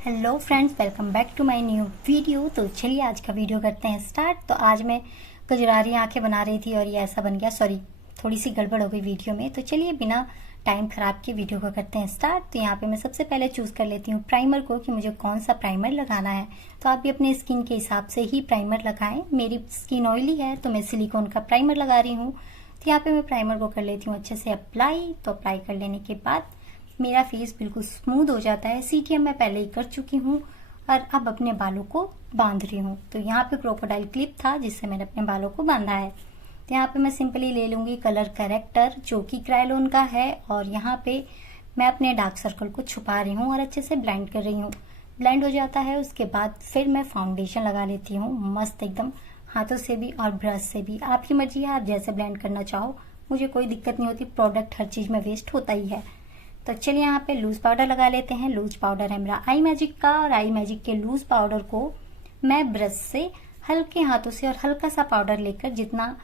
Hello friends, welcome back to my new video. तो चलिए आज का वीडियो करते हैं स्टार्ट। तो आज मैं कजरारी आंखें बना रही थी और ये ऐसा बन गया। सॉरी, थोड़ी सी गड़बड़ हो गई वीडियो में। तो चलिए बिना टाइम खराब के वीडियो को करते हैं स्टार्ट। तो यहाँ पे मैं सबसे पहले चूज कर लेती हूँ प्राइमर को कि मुझे कौन सा प्राइमर लगाना है। तो आप भी अपने स्किन के हिसाब से ही प्राइमर लगाएं। मेरी स्किन ऑयली है तो मैं सिलिकॉन का प्राइमर लगा रही हूँ। तो यहाँ पे मैं प्राइमर को कर लेती हूँ अच्छे से अप्लाई। तो अप्लाई कर लेने के बाद मेरा फेस बिल्कुल स्मूथ हो जाता है। सीटीएम मैं पहले ही कर चुकी हूँ और अब अपने बालों को बांध रही हूँ। तो यहाँ पे क्रोकोडाइल क्लिप था जिससे मैंने अपने बालों को बांधा है। तो यहाँ पे मैं सिंपली ले लूंगी कलर करेक्टर जो कि क्रायोलोन का है और यहाँ पे मैं अपने डार्क सर्कल को छुपा रही हूँ और अच्छे से ब्लेंड कर रही हूँ। ब्लेंड हो जाता है उसके बाद फिर मैं फाउंडेशन लगा लेती हूँ मस्त एकदम, हाथों से भी और ब्रश से भी। आपकी मर्जी है, आप जैसे ब्लेंड करना चाहो, मुझे कोई दिक्कत नहीं होती। प्रोडक्ट हर चीज में वेस्ट होता ही है। तो चलिए यहाँ पे लूज पाउडर लगा लेते हैं। लूज पाउडर है मेरा आई मैजिक का और आई मैजिक के लूज पाउडर को मैं ब्रश से हल्के हाथों से और हल्का सा पाउडर लेकर जितना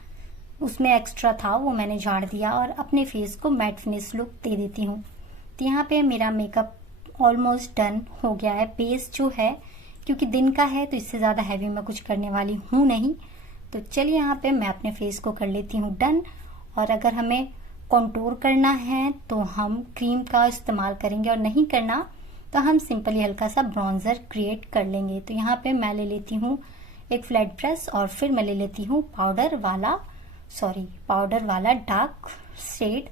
उसमें एक्स्ट्रा था वो मैंने झाड़ दिया और अपने फेस को मैट फिनिश लुक दे देती हूँ। तो यहाँ पे मेरा मेकअप ऑलमोस्ट डन हो गया है। बेस जो है क्योंकि दिन का है तो इससे ज्यादा हैवी मैं कुछ करने वाली हूँ नहीं। तो चलिए यहाँ पे मैं अपने फेस को कर लेती हूँ डन। और अगर हमें कंटूर करना है तो हम क्रीम का इस्तेमाल करेंगे और नहीं करना तो हम सिंपली हल्का सा ब्रॉन्जर क्रिएट कर लेंगे। तो यहाँ पे मैं ले लेती हूँ एक फ्लैट ब्रश और फिर मैं ले लेती हूँ पाउडर वाला डार्क शेड।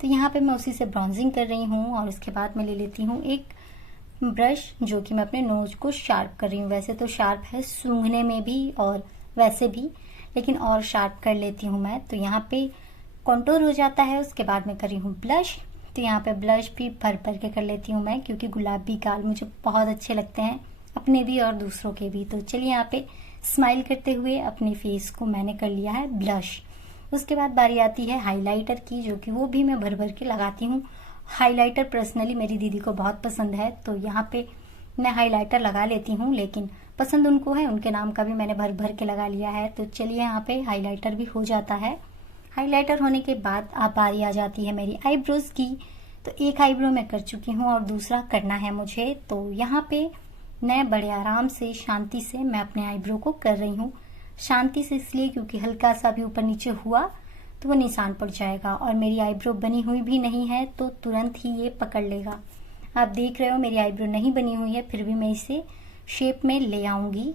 तो यहाँ पे मैं उसी से ब्रॉन्जिंग कर रही हूँ और उसके बाद मैं ले लेती हूँ एक ब्रश जो कि मैं अपने नोज को शार्प कर रही हूँ। वैसे तो शार्प है सूंघने में भी और वैसे भी, लेकिन और शार्प कर लेती हूँ मैं। तो यहाँ पे कॉन्टूर हो जाता है। उसके बाद मैं करी हूँ ब्लश। तो यहाँ पे ब्लश भी भर भर के कर लेती हूँ मैं क्योंकि गुलाबी गाल मुझे बहुत अच्छे लगते हैं, अपने भी और दूसरों के भी। तो चलिए यहाँ पे स्माइल करते हुए अपने फेस को मैंने कर लिया है ब्लश। उसके बाद बारी आती है हाइलाइटर की, जो कि वो भी मैं भर भर के लगाती हूँ। हाइलाइटर पर्सनली मेरी दीदी को बहुत पसंद है तो यहाँ पे मैं हाइलाइटर लगा लेती हूँ, लेकिन पसंद उनको है, उनके नाम का भी मैंने भर भर के लगा लिया है। तो चलिए यहाँ पे हाइलाइटर भी हो जाता है। हाइलाइटर होने के बाद अब बारी आ जाती है मेरी आईब्रोज की। तो एक आईब्रो मैं कर चुकी हूँ और दूसरा करना है मुझे। तो यहाँ पे मैं बड़े आराम से शांति से मैं अपने आईब्रो को कर रही हूँ। शांति से इसलिए क्योंकि हल्का सा भी ऊपर नीचे हुआ तो वो निशान पड़ जाएगा और मेरी आईब्रो बनी हुई भी नहीं है तो तुरंत ही ये पकड़ लेगा। आप देख रहे हो मेरी आईब्रो नहीं बनी हुई है, फिर भी मैं इसे शेप में ले आऊंगी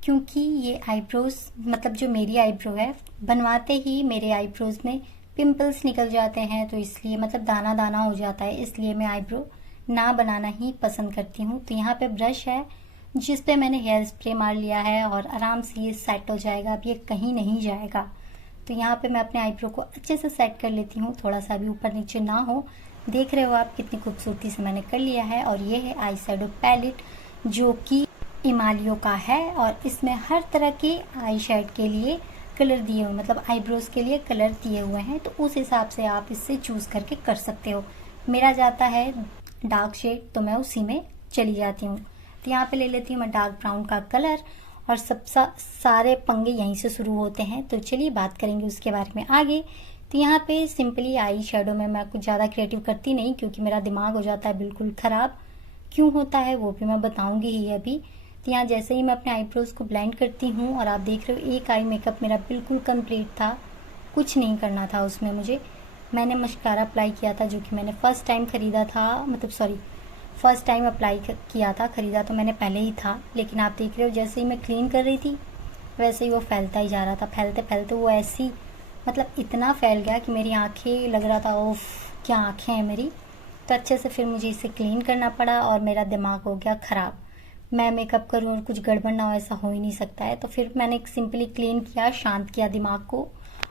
क्योंकि ये आईब्रोज मतलब जो मेरी आईब्रो है बनवाते ही मेरे आईब्रोज में पिंपल्स निकल जाते हैं, तो इसलिए मतलब दाना दाना हो जाता है, इसलिए मैं आईब्रो ना बनाना ही पसंद करती हूँ। तो यहाँ पे ब्रश है जिस पे मैंने हेयर स्प्रे मार लिया है और आराम से ये सेट हो जाएगा, अब ये कहीं नहीं जाएगा। तो यहाँ पे मैं अपने आईब्रो को अच्छे से सेट कर लेती हूँ, थोड़ा सा भी ऊपर नीचे ना हो। देख रहे हो आप कितनी खूबसूरती से मैंने कर लिया है। और ये है आई शैडो पैलेट जो कि इमालियो का है और इसमें हर तरह के आई शेड के लिए कलर दिए हुए, मतलब आईब्रोज के लिए कलर दिए हुए हैं। तो उस हिसाब से आप इससे चूज करके कर सकते हो। मेरा जाता है डार्क शेड तो मैं उसी में चली जाती हूँ। तो यहाँ पे ले लेती हूँ मैं डार्क ब्राउन का कलर और सारे पंगे यहीं से शुरू होते हैं। तो चलिए बात करेंगे उसके बारे में आगे। तो यहाँ पे सिंपली आई शेडो में मैं कुछ ज़्यादा क्रिएटिव करती नहीं क्योंकि मेरा दिमाग हो जाता है बिल्कुल खराब। क्यों होता है वो भी मैं बताऊंगी ही अभी। तो यहाँ जैसे ही मैं अपने आईब्रोज को ब्लेंड करती हूँ और आप देख रहे हो एक आई मेकअप मेरा बिल्कुल कंप्लीट था, कुछ नहीं करना था उसमें मुझे। मैंने मस्कारा अप्लाई किया था जो कि मैंने फर्स्ट टाइम खरीदा था, मतलब सॉरी फर्स्ट टाइम अप्लाई किया था, खरीदा तो मैंने पहले ही था, लेकिन आप देख रहे हो जैसे ही मैं क्लीन कर रही थी वैसे ही वो फैलता ही जा रहा था। फैलते फैलते वो ऐसी मतलब इतना फैल गया कि मेरी आंखें लग रहा था ओफ क्या आंखें हैं मेरी। तो अच्छे से फिर मुझे इसे क्लीन करना पड़ा और मेरा दिमाग हो गया खराब। मैं मेकअप करूँ और कुछ गड़बड़ ना हो ऐसा हो ही नहीं सकता है। तो फिर मैंने सिंपली क्लीन किया, शांत किया दिमाग को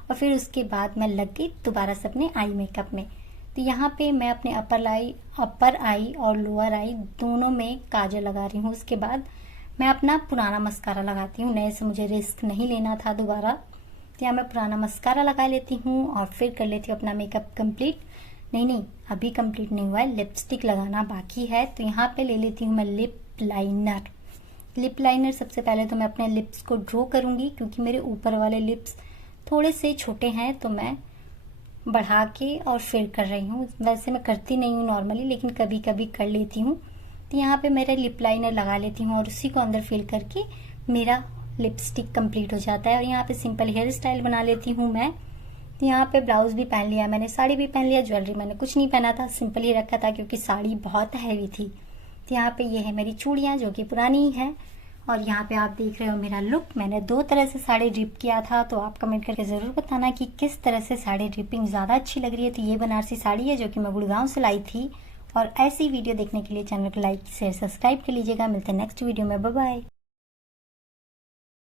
और फिर उसके बाद मैं लग गई दोबारा से अपने आई मेकअप में। तो यहाँ पे मैं अपने अपर आई और लोअर आई दोनों में काजल लगा रही हूँ। उसके बाद मैं अपना पुराना मस्कारा लगाती हूँ, नए से मुझे रिस्क नहीं लेना था दोबारा। तो यहाँ मैं पुराना मस्कारा लगा लेती हूँ और फिर कर लेती हूँ अपना मेकअप कंप्लीट। नहीं अभी कंप्लीट नहीं हुआ है, लिपस्टिक लगाना बाकी है। तो यहाँ पे ले लेती हूँ मैं लिप लाइनर। सबसे पहले तो मैं अपने लिप्स को ड्रॉ करूंगी क्योंकि मेरे ऊपर वाले लिप्स थोड़े से छोटे हैं तो मैं बढ़ा के और फिर कर रही हूँ। वैसे मैं करती नहीं हूँ नॉर्मली, लेकिन कभी कभी कर लेती हूँ। तो यहाँ पे मेरा लिप लाइनर लगा लेती हूँ और उसी को अंदर फिल करके मेरा लिपस्टिक कंप्लीट हो जाता है। और यहाँ पे सिंपल हेयर स्टाइल बना लेती हूँ मैं। तो यहाँ पे ब्लाउज भी पहन लिया मैंने, साड़ी भी पहन लिया, ज्वेलरी मैंने कुछ नहीं पहना था, सिंपल ही रखा था क्योंकि साड़ी बहुत हैवी थी। तो यहाँ पे ये है मेरी चूड़ियाँ जो कि पुरानी है। और यहाँ पे आप देख रहे हो मेरा लुक। मैंने 2 तरह से साड़ी ड्रिप किया था, तो आप कमेंट करके ज़रूर बताना कि किस तरह से साड़ी ड्रिपिंग ज़्यादा अच्छी लग रही है। तो ये बनारसी साड़ी है जो कि मैं गुड़गांव से लाई थी। और ऐसी वीडियो देखने के लिए चैनल को लाइक शेयर सब्सक्राइब कर लीजिएगा। मिलते हैं नेक्स्ट वीडियो में, बाय बाय।